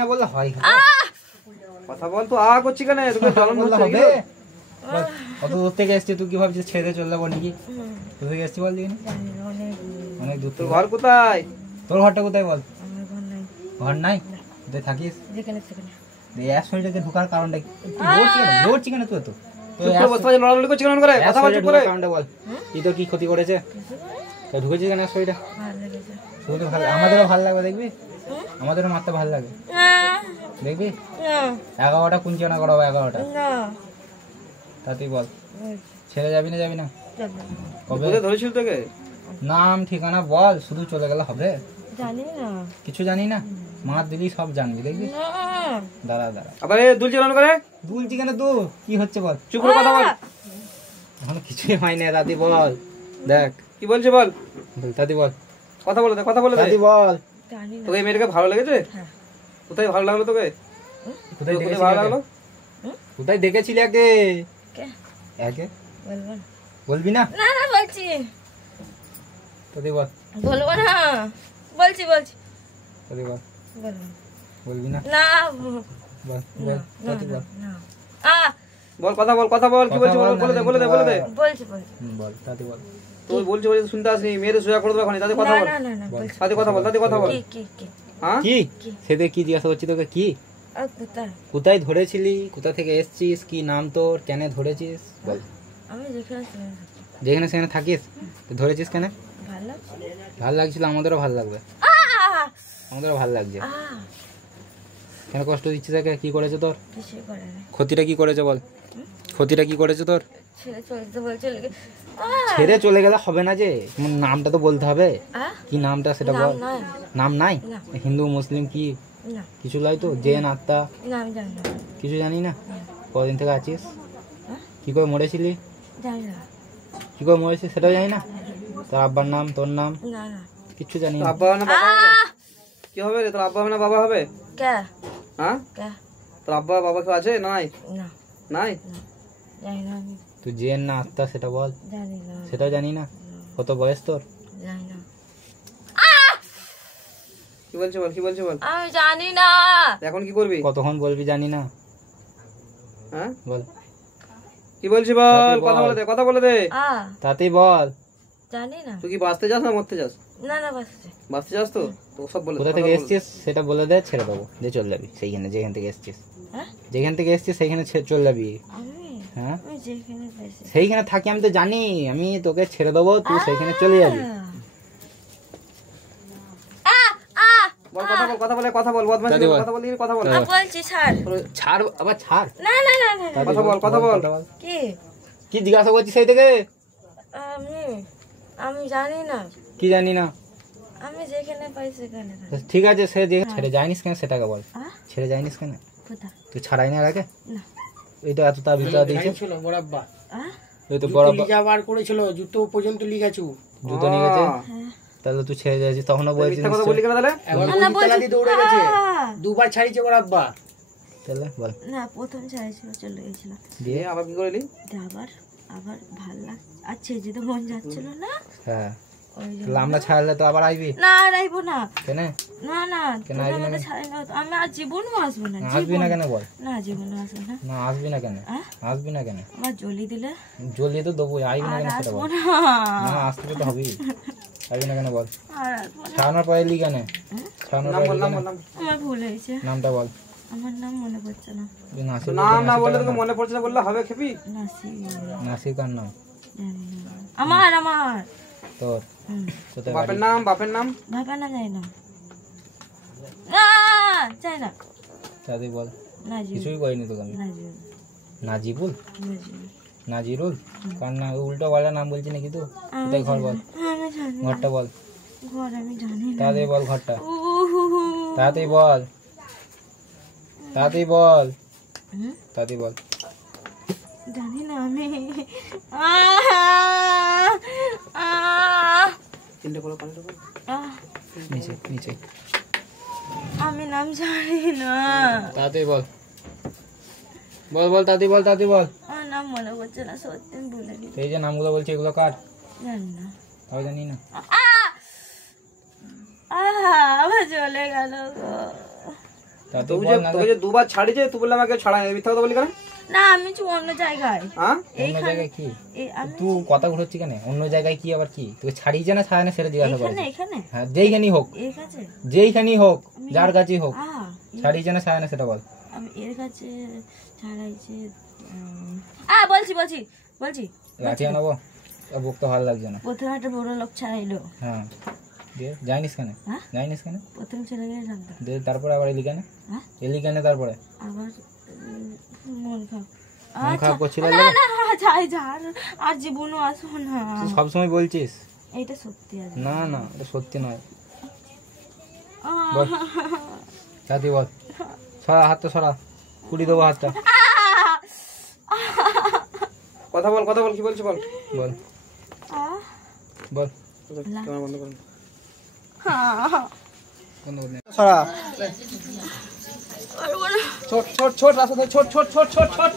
না বললে হয়? কথা বল তো, আ করছি কেন? তোকে জ্বলন বললে হচ্ছে হবে? কত দূর থেকে এসছিস তুই? কি ভাবছিস ছেড়ে চলে যাবো নাকি? কোথা থেকে এসছিস বল দিন? অনেক দূর। তোর ঘর কোথায়? তোর ঘরটা কোথায় বল? ঘর নাই? কোথায় থাকিস? এই অ্যাসফল্টে ঢোকার কারণটা কি? লড়ছি কেন তুই? তো লড়ালড়ি করছি কেন করে? কথা বল করে কারণটা বল। কি তোর কি ক্ষতি করেছে? তুই ঢুকেছিস কেন অ্যাসফল্টে? শুধু ভালো, আমাদেরও ভালো লাগবে দেখবি? আমাদেরও মারতে ভালো লাগে দেখবি? 11টা কুঞ্চিনা করাবো 11টা। তাতেই বল ছেড়ে যাবি না? কবে ধরেছিল তোকে? নাম ঠিকানা বল, শুধু চলে গেলে হবে? জানি না, কিছু জানি না, মার দিলি সব জানবি দেখবি? দাঁড়া আবার দুলছি কেন করে? দুলছি কেন তুই? কি হচ্ছে বল? চুপ করে কথা বল। এখন কিছুই হয়নি দাদি, বল দেখ কি বলছে বল। দাদি বল, কথা বলে দাদি বল। তোকে এই মেয়েটাকে ভালো লেগেছে? কোথায় ভালো লাগলো তোকে? কোথায় ভালো লাগলো? কোথায় দেখেছিলি আগে? বলবি না? বলছি দাদি বল। বলবো না, বলছি দাদি বল। বলবি না? বল দাদি বল। বল কথা বল। কি বলছিস বলে দে বলছি বল দাদি বল। তুই বলছি শুনতে আসনি, মেয়েরে সোজা করে দেবো এখন। দাদি কথা বল। দাদি কথা বল। হ্যাঁ কি সেদে কি জিজ্ঞাসা করছি তোকে? কি কোথায় ধরেছিলি? কোথা থেকে এসছিস? কি নাম তোর? কেন ধরেছিস বল? আমি যেখানে সেখানে থাকিস, ধরেছিস কেন? ভালো লাগছিল, আমাদেরও ভালো লাগবে, আমাদেরও ভালো লাগছে। কেন কষ্ট দিচ্ছিস তাকে? কি করেছে তোর? ক্ষতিটা কি করেছে বল? ক্ষতিটা কি করেছে তোর? ছেড়ে চলে গেলে হবে না যে, তোমার নামটা তো বলতে হবে। কি নামটা সেটা বল। নাম নাই? হিন্দু মুসলিম কি কিছু নয় তো? জেন আত্মা কিছু জানি না? কদিন থেকে আছিস? কি করে মরেছিলি? কি করে মরেছিস সেটাও জানি না? তোর আব্বার নাম, তোর নাম কিচ্ছু জানি না? আব্বা না বাবা কি হবে রে? তোর আব্বা হবে না বাবা হবে? হ্যাঁ তোর আব্বা বাবা কেউ আছে? নাই? তুই জেন না আত্মা সেটা বল। সেটাও জানি না? কত বয়স তোর? কি বলছে বল। আমি জানি না। এখন কি করবি? কতক্ষণ বলবি জানি না? হ্যাঁ বল কি বলছি বল। কথা বলে দে। তাতেই বল। জানি না। তুই কি বাঁচতে যাস না মরতে যাস? না বাঁচতে যাস তো? তো সব বলে। কোথা থেকে এসছিস সেটা বলে দে, ছেড়ে দেবো, দিয়ে চলে যাবি সেইখানে যেখান থেকে এসছিস। সেইখানে চলে যাবি। হ্যাঁ সেইখানে থাকি আমি তো জানি, আমি তোকে ছেড়ে দেবো, তুই সেইখানে চলে যাবি। কথা বল বদমাশি কথা বল কথা বল। বলছি ছাড় আবার ছাড়। না কথা বল। কি জিজ্ঞাসা করছিস সেই থেকে? আমি জানি না। কি জানি না? আমি যেখানে পাই সেখানে। ঠিক আছে, সে ছেড়ে যায়নিস কেন সেটাকে বল। ছেড়ে যায়নিস কেন? তুই ছাড়াই না রাখে? এই তো এত তার ভিতরে দিয়েছে। এই তো বরাবর বার করেছিল, জুতো পর্যন্ত লিখেছো। জুতো নিয়ে গেছে, তাহলে তুই ছেড়ে যাচ্ছিস। তখনও বলছিস দৌড়ে গেছে, দুবার ছাড়িয়েছে ওর আব্বা। তাহলে বল। না প্রথম ছাড়িয়েছিল, চলে গেছিল, দিয়ে আবার কি করলি? আবার ভালো লাগ আচ্ছা যেতে মন যাচ্ছিল না। হ্যাঁ আমরা ছাড়লে তো আবার আইবি না? আইবো না। কেন? না কেন আইবি না? আমি আর জীবনও আসবো না। আসবি না কেন বল? না জীবনও আসবো না। না আসবি না কেন? আসবি না কেন? আমার জলি দিলে জলিয়ে তো দেবো, আইবি না কেন সেটা বল। না আসতে তো হবেই, আইবি না কেন বল? ছাড়ানোর পরে এলি কেন? ছাড়ানোর পরে এলি কেন? আমার ভুল হয়েছে। নামটা বল। আমার নাম মনে পড়ছে না। নাম না বললে তোকে মনে পড়ছে না বললে হবে খেপি? নাসির কার নাম? আমার তোর বাপের নাম যাই না। যাই না দাদি বল। কিছুই করিনি তোকে আমি। নাজিবুল? নাজিরুল? কার নাম? উল্টো পাল্টা নাম বলছি নাকি? তো কোথায় ঘর বল? ঘরটা বল। ঘর আমি জানি না। তাড়াতাড়ি বল ঘরটা, তাড়াতাড়ি বল, তাড়াতাড়ি বল, তাড়াতাড়ি বল। জানি না আমি। নিচে নিচে। আমি নাম জানি না। তাড়াতাড়ি বল, বল বল, তাড়াতাড়ি বল, তাড়াতাড়ি বল। আমার নাম মনে পড়ছে না, সত্যি ভুলে গেছি। এই যে নামগুলো বলছি এগুলো কার? জানি না। তাও জানি না। আবার চলে গেল গো। তা তুই যে তোকে যে দুবার ছাড়িছে তুই বললে আমাকে ছাড়া নেই, মিথ্যা কথা বলি কেন? না আমি তো অন্য জায়গায়। হ্যাঁ অন্য জায়গায় কি তুই কথা ঘুরছি কেন? অন্য জায়গায় কি আবার কি তোকে ছাড়িয়েছে না ছাড়ে না সেটা জিজ্ঞাসা করছি। এখানে হ্যাঁ যেইখানেই হোক, এর কাছে যেইখানেই হোক, যার কাছেই হোক, ছাড়িয়েছে না ছাড়ে না সেটা বল। আমি এর কাছে ছাড়াইছে। বলছি বলছি বলছি লাঠি আনাবো, বকতে ভালো লাগছে না। প্রথমে একটা বড় লোক ছাড়াইলো। হ্যাঁ দিয়ে যাইনিস কেন? হ্যাঁ যাইনিস কেন? প্রথম ছেলে গিয়ে জানতাম। দিয়ে তারপরে আবার এলি কেন? হ্যাঁ এলি কেন তারপরে? আবার মন খারাপ। মন খারাপ করছিল? না না যাই যা আর জীবনও আসবো না। তুই সবসময় বলছিস। এইটা সত্যি আছে। না না এটা সত্যি নয়। বল দাদি বল, সরা হাতটা সরা, কুড়ি দেবো হাতটা। কথা বল, কথা বল, কি বলছিস বল। বল বল ক্যামেরা বন্ধ করুন। সরা ছোট ছোট ছোট রাস্তা থেকে ছোট ছোট ছোট ছোট ছোট